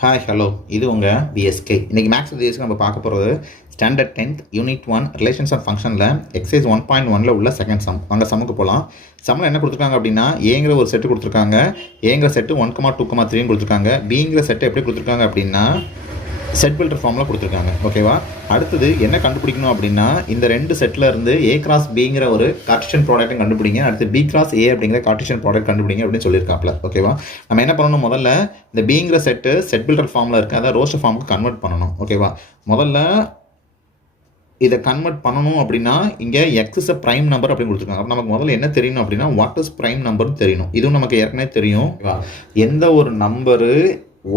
Hi hello இது உங்கள் PSK. இன்றைக்கி மேக்ஸ் பிஎஸ்கே நம்ம பார்க்க போகிறது standard 10th unit 1 relations of ஃபங்க்ஷனில் எக்ஸைஸ் 1.1 உள்ள செகண்ட் சம். அங்கே சம்முக்கு போகலாம். சம்மில் என்ன கொடுத்துருக்காங்க அப்படின்னா ஏங்கிற ஒரு செட்டு கொடுத்துருக்காங்க. ஏங்கிற செட்டு 1,2,3 கொடுத்துருக்காங்க. பிங்கிற செட்டு எப்படி கொடுத்துருக்காங்க அப்படின்னா செட் பில்டர் ஃபார்மில் கொடுத்துருக்காங்க. ஓகேவா? அடுத்தது என்ன கண்டுபிடிக்கணும் அப்படின்னா இந்த ரெண்டு செட்டில் இருந்து ஏ கிராஸ் பிங்கிற ஒரு கார்ட்டீசியன் ப்ராடக்ட்டும் கண்டுபிடிங்க, அடுத்து பி கிராஸ் ஏ அப்படிங்கிற கார்ட்டீசியன் ப்ராடக்ட் கண்டுபிடிங்க அப்படின்னு சொல்லியிருக்காப்ல. ஓகேவா? நம்ம என்ன பண்ணணும், முதல்ல இந்த பிங்கிற செட்டு செட் பில்டர் ஃபார்மில் இருக்குது, அதை ரோஸ்டர் ஃபார்முக்கு கன்வெர்ட் பண்ணணும். ஓகேவா? முதல்ல இதை கன்வெர்ட் பண்ணணும் அப்படின்னா இங்கே X is a prime number அப்படின்னு கொடுத்துருக்காங்க. அப்போ நமக்கு முதல்ல என்ன தெரியணும் அப்படின்னா வாட் இஸ் ப்ரைம் நம்பர்னு தெரியணும். இதுவும் நமக்கு ஏற்கனவே தெரியும். எந்த ஒரு நம்பரு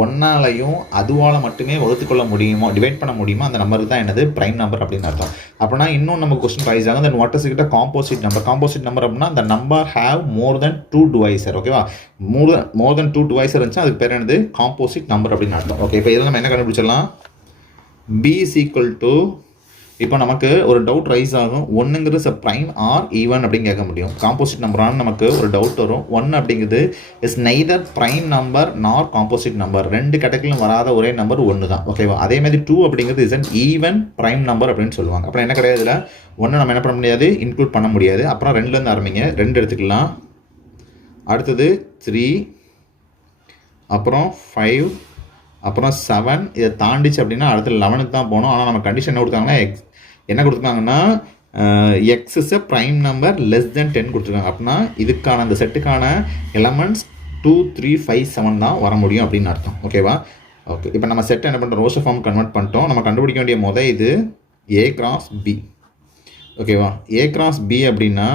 ஒன்னாலையும் அதுவால் மட்டுமே வகுத்துக்கொள்ள முடியுமோ, டிவைட் பண்ண முடியுமோ, அந்த நம்பருக்கு தான் என்னது ப்ரைம் நம்பர் அப்படின்னு அர்த்தம். அப்படின்னா இன்னும் நமக்கு கொஸ்டின் ரைஸ் ஆகும். தென் வாட் இஸ் கிட்ட காம்போசிட் நம்பர். காம்போசிட் நம்பர் அப்படின்னா அந்த number have more then 2 divisor. ஓகேவா? மோர் தென் 2 டிவைசர் இருந்துச்சு, அதுக்கு பேர் என்னது காம்போசிட் நம்பர் அப்படின்னு அர்த்தம். ஓகே, இப்போ இதில் நம்ம என்ன கண்டுபிடிச்சிடலாம், பி இஸ் ஈக்குவல் டு, இப்போ நமக்கு ஒரு டவுட் ரைஸ் ஆகும், ஒன்றுங்கிறது ப்ரைம் ஆர் ஈவன் அப்படின்னு கேட்க முடியும். காம்போசிட் நம்பரான நமக்கு ஒரு டவுட் வரும். 1 அப்படிங்கிறது இஸ் நெய்தர் ப்ரைம் நம்பர் நார் காம்போசிட் நம்பர். ரெண்டு கேட்டகரியிலும் வராத ஒரே நம்பர் 1 தான். ஓகேவா? அதே மாதிரி 2 அப்படிங்கிறது is an even prime number அப்படின்னு சொல்லுவாங்க. அப்புறம் என்ன கிடையாது, இதில் 1 நம்ம என்ன பண்ண முடியாது, இன்க்ளூட் பண்ண முடியாது. அப்புறம் 2லேருந்து ஆரம்பிங்க, 2 எடுத்துக்கலாம். அடுத்தது 3, அப்புறம் 5, அப்புறம் 7. இதை தாண்டிச்சு அப்படின்னா அடுத்து 11க்கு தான் போகணும். ஆனால் நம்ம கண்டிஷன் என்ன கொடுத்தாங்கன்னா என்ன கொடுத்துருக்காங்கன்னா X is a prime number less than 10 கொடுத்துருக்காங்க. அப்படின்னா இதுக்கான அந்த செட்டுக்கான எலமெண்ட்ஸ் 2, 3, 5, 7 தான் வர முடியும் அப்படின்னு அர்த்தம். ஓகேவா? ஓகே, இப்போ நம்ம செட்டை என்ன பண்ணுறோம், ரோஸ்டர் ஃபார்ம் கன்வெர்ட் பண்ணிட்டோம். நம்ம கண்டுபிடிக்க வேண்டிய இது ஏ கிராஸ் பி. ஓகேவா? ஏ கிராஸ் பி அப்படின்னா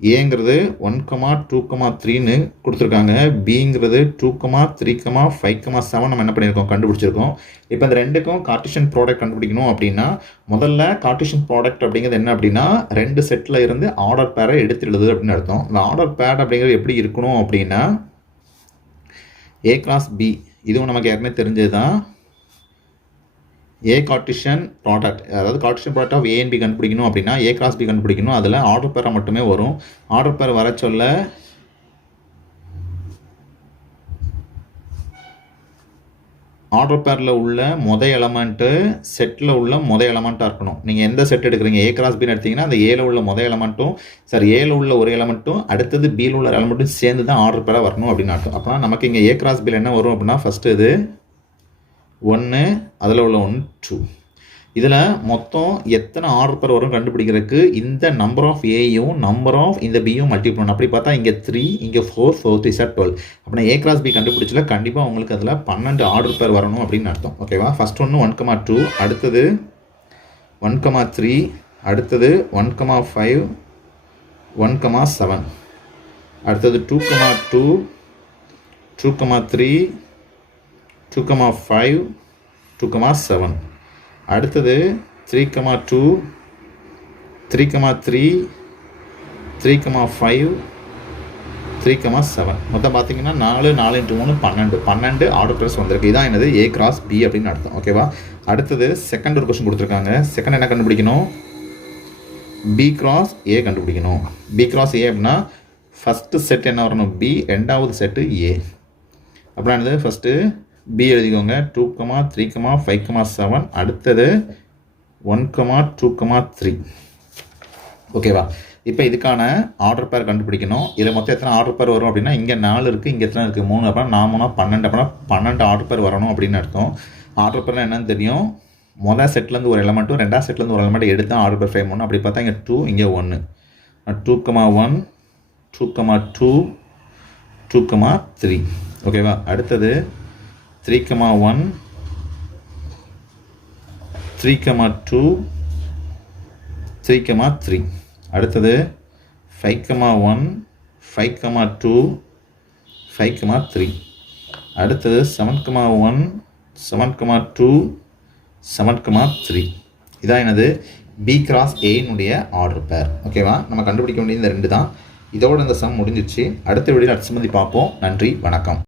ஏங்கிறது 1,2,3ன்னு கொடுத்துருக்காங்க. பிங்கிறது 2,3,5,7 நம்ம என்ன பண்ணியிருக்கோம், கண்டுபிடிச்சிருக்கோம். இப்போ இந்த ரெண்டுக்கும் கார்ட்டீசியன் ப்ராடக்ட் கண்டுபிடிக்கணும் அப்படின்னா முதல்ல கார்ட்டீசியன் ப்ராடக்ட் அப்படிங்கிறது என்ன அப்படின்னா ரெண்டு செட்டில் இருந்து ஆர்டர் பேரை எடுத்துடுது அப்படின்னு அர்த்தம். இந்த ஆர்டர் பேர் அப்படிங்கிறது எப்படி இருக்கணும் அப்படின்னா ஏ கிராஸ் பி, இதுவும் நமக்கு ஏற்கனவே தெரிஞ்சது தான். ஏ கார்ட்டீசியன் ப்ராடக்ட், அதாவது Cartesian product of A and B கண்டுபிடிக்கணும் அப்படின்னா ஏ கிராஸ் பி கண்டுபிடிக்கணும். அதில் ஆர்டர் பேரை மட்டுமே வரும். ஆர்டர் பேர் வர சொல்ல ஆர்டர் பேரில் உள்ள எலமெண்ட்டு செட்டில் உள்ள எலமெண்ட்டாக இருக்கணும். நீங்கள் எந்த செட் எடுக்கிறீங்க, ஏ கிராஸ் பின்னு எடுத்தீங்கன்னா அந்த ஏல உள்ள எலமெண்ட்டும் ஏல உள்ள ஒரு எலமெண்ட்டும் அடுத்தது பியில் உள்ள எலமெண்ட்டும் சேர்ந்து தான் ஆர்டர் பேராக வரணும் அப்படின்னு அர்த்தம். அப்படின்னா நமக்கு இங்கே ஏ கிராஸ் பியில் என்ன வரும் அப்படின்னா ஃபஸ்ட்டு இது 1, அதில் உள்ள 1 2. இதில் மொத்தம் எத்தனை ஆர்டர் பேர் வரும் கண்டுபிடிக்கிறதுக்கு இந்த நம்பர் ஆஃப் ஏயும் நம்பர் ஆஃப் இந்த பியும் மல்டிப்ளை பண்ணணும். அப்படி பார்த்தா இங்கே 3, இங்கே 4, 4 3 12. அப்படின்னா ஏ கிராஸ் பி கண்டுபிடிச்சல கண்டிப்பாக உங்களுக்கு அதில் 12 ஆர்டர் பேர் வரணும் அப்படின்னு அர்த்தம். ஓகேவா? ஃபஸ்ட் ஒன்று 1,2, அடுத்தது 1,3, அடுத்தது 1,5, 1,7, அடுத்தது 2,2, 2,3, 2,5, 2,7, அடுத்தது 3,2, 3,3, 3,5, 3,7. மொத்தம் பார்த்தீங்கன்னா 4, 4 × 3 12 ஆர்டர் பேர்ஸ் வந்திருக்கு. இதான் என்னது ஏ கிராஸ் பி அப்படின்னு அர்த்தம். ஓகேவா? அடுத்தது செகண்ட் ஒரு கொஸ்டின் கொடுத்துருக்காங்க. செகண்ட் என்ன கண்டுபிடிக்கணும், பி கிராஸ் ஏ கண்டுபிடிக்கணும். பி கிராஸ் ஏ அப்படின்னா ஃபஸ்ட்டு செட் என்ன வரணும், பி, ரெண்டாவது செட்டு ஏ. அப்படின்னா என்னது, ஃபஸ்ட்டு பி எழுதிக்கோங்க, 2,3,5,7, அடுத்தது 1,2,3. ஓகேவா? இப்போ இதுக்கான ஆர்டர் பேர் கண்டுபிடிக்கணும். இதில் மொத்தம் எத்தனை ஆர்டர் பேர் வரும் அப்படின்னா இங்கே 4 இருக்குது, இங்கே எத்தனை இருக்குது, 3. அப்புறம் 4 12. அப்படின்னா 12 ஆர்டர் பேர் வரணும் அப்படின்னு அர்த்தம். ஆர்டர் பேர்லாம் என்னன்னு தெரியும், மொதல் செட்லேருந்து ஒரு எலமெண்ட்டும் ரெண்டாவது செட்லேருந்து ஒரு எலமெண்ட் எடுத்து ஆர்டர் பேர் ஃப்ரேம் பண்ணணும். அப்படி பார்த்தா இங்கே 2, இங்கே 1, 2,1, 2,2, 2,3. ஓகேவா? அடுத்தது 3,1, 3,2, 3,3. அடுத்தது 5,1, 5,2, 5,3. அடுத்தது 7,1, 7,2, 7,3. இதான் என்னது பி கிராஸ் ஏனுடைய ஆர்டர் பேர். ஓகேவா? நம்ம கண்டுபிடிக்க வேண்டியது இந்த 2 தான். இதோட இந்த சம் முடிஞ்சிச்சு. அடுத்த வீடியோவில் அடுத்த சம்மதி பார்ப்போம். நன்றி, வணக்கம்.